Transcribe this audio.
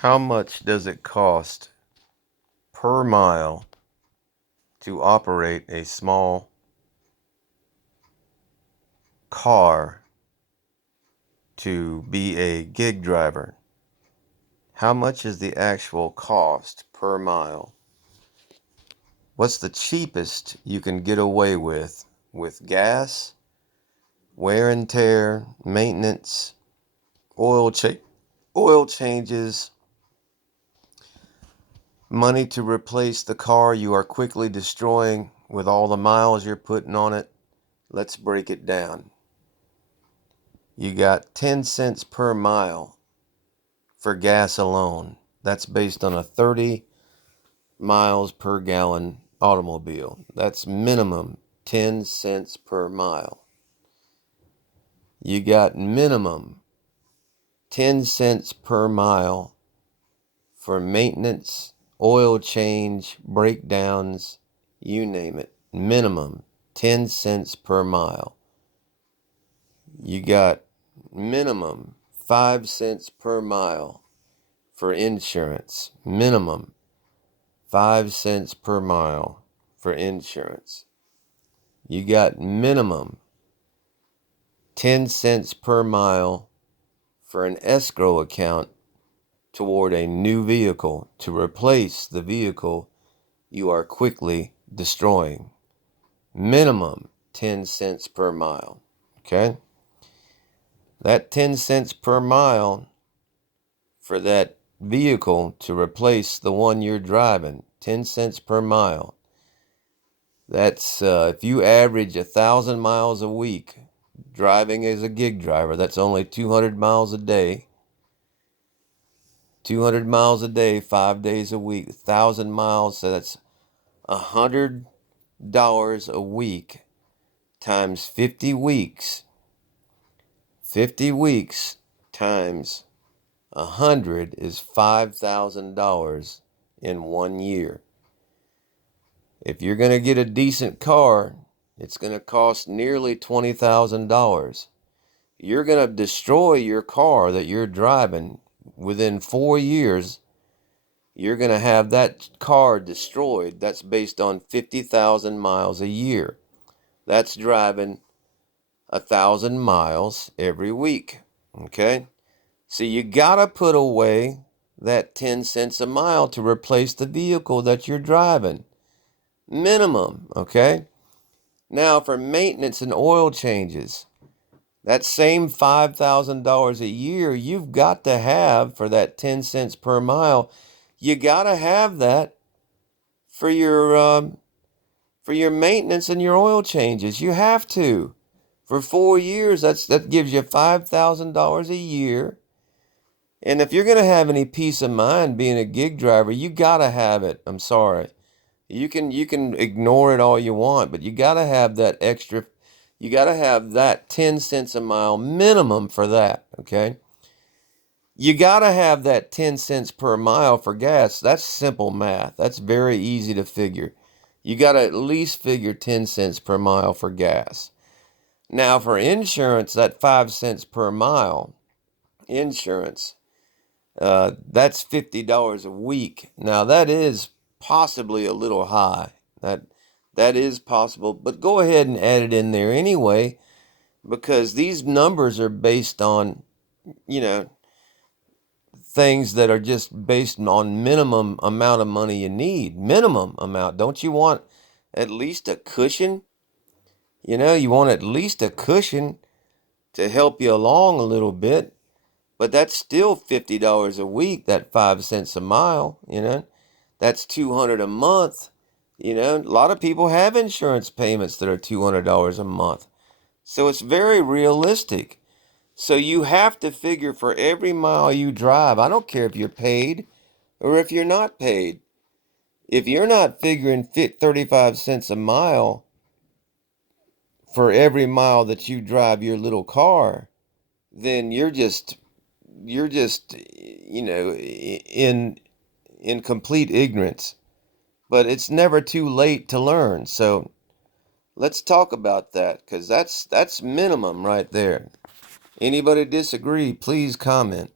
How much does it cost per mile to operate a small car to be a gig driver? How much is the actual cost per mile? What's the cheapest you can get away with gas, wear and tear, maintenance, oil changes, money to replace the car you are quickly destroying with all the miles you're putting on it? Let's break it down. You got 10 cents per mile for gas alone. That's based on a 30 miles per gallon automobile. That's minimum 10 cents per mile. You got minimum 10 cents per mile for maintenance, oil change, breakdowns, you name it. Minimum 10 cents per mile. You got minimum 5 cents per mile for insurance. Minimum 5 cents per mile for insurance. You got minimum 10 cents per mile for an escrow account toward a new vehicle to replace the vehicle you are quickly destroying. Minimum 10 cents per mile. Okay? That 10 cents per mile for that vehicle to replace the one you're driving, 10 cents per mile. That's if you average 1,000 miles a week driving as a gig driver, that's only 200 miles a day. 200 miles a day, 5 days a week, 1,000 miles, so that's $100 a week times 50 weeks. 50 weeks times 100 is $5,000 in 1 year. If you're going to get a decent car, it's going to cost nearly $20,000. You're going to destroy your car that you're driving within 4 years. You're going to have that car destroyed. That's based on 50,000 miles a year. That's driving 1,000 miles every week. Okay? So you got to put away that 10 cents a mile to replace the vehicle that you're driving. Minimum, okay? Now for maintenance and oil changes, that same $5,000 a year you've got to have for that 10 cents per mile. You got to have that for your maintenance and your oil changes. You have to. For 4 years, that gives you $5,000 a year. And if you're going to have any peace of mind being a gig driver, you got to have it. I'm sorry. You can ignore it all you want, but you got to have that extra. You got to have that 10 cents a mile minimum for that, okay? You got to have that 10 cents per mile for gas. That's simple math. That's very easy to figure. You got to at least figure 10 cents per mile for gas. Now for insurance, that 5 cents per mile insurance, that's $50 a week. Now that is possibly a little high. That is possible, but go ahead and add it in there anyway, because these numbers are based on, you know, things that are just based on minimum amount of money you need. Minimum amount. Don't you want at least a cushion? You want at least a cushion to help you along a little bit. But that's still $50 a week, that 5 cents a mile. That's $200 a month. A lot of people have insurance payments that are $200 a month. So it's very realistic. So you have to figure for every mile you drive, I don't care if you're paid or if you're not paid. If you're not figuring 35 cents a mile for every mile that you drive your little car, then you're just in complete ignorance. But it's never too late to learn. So let's talk about that, because that's minimum right there. Anybody disagree, please comment.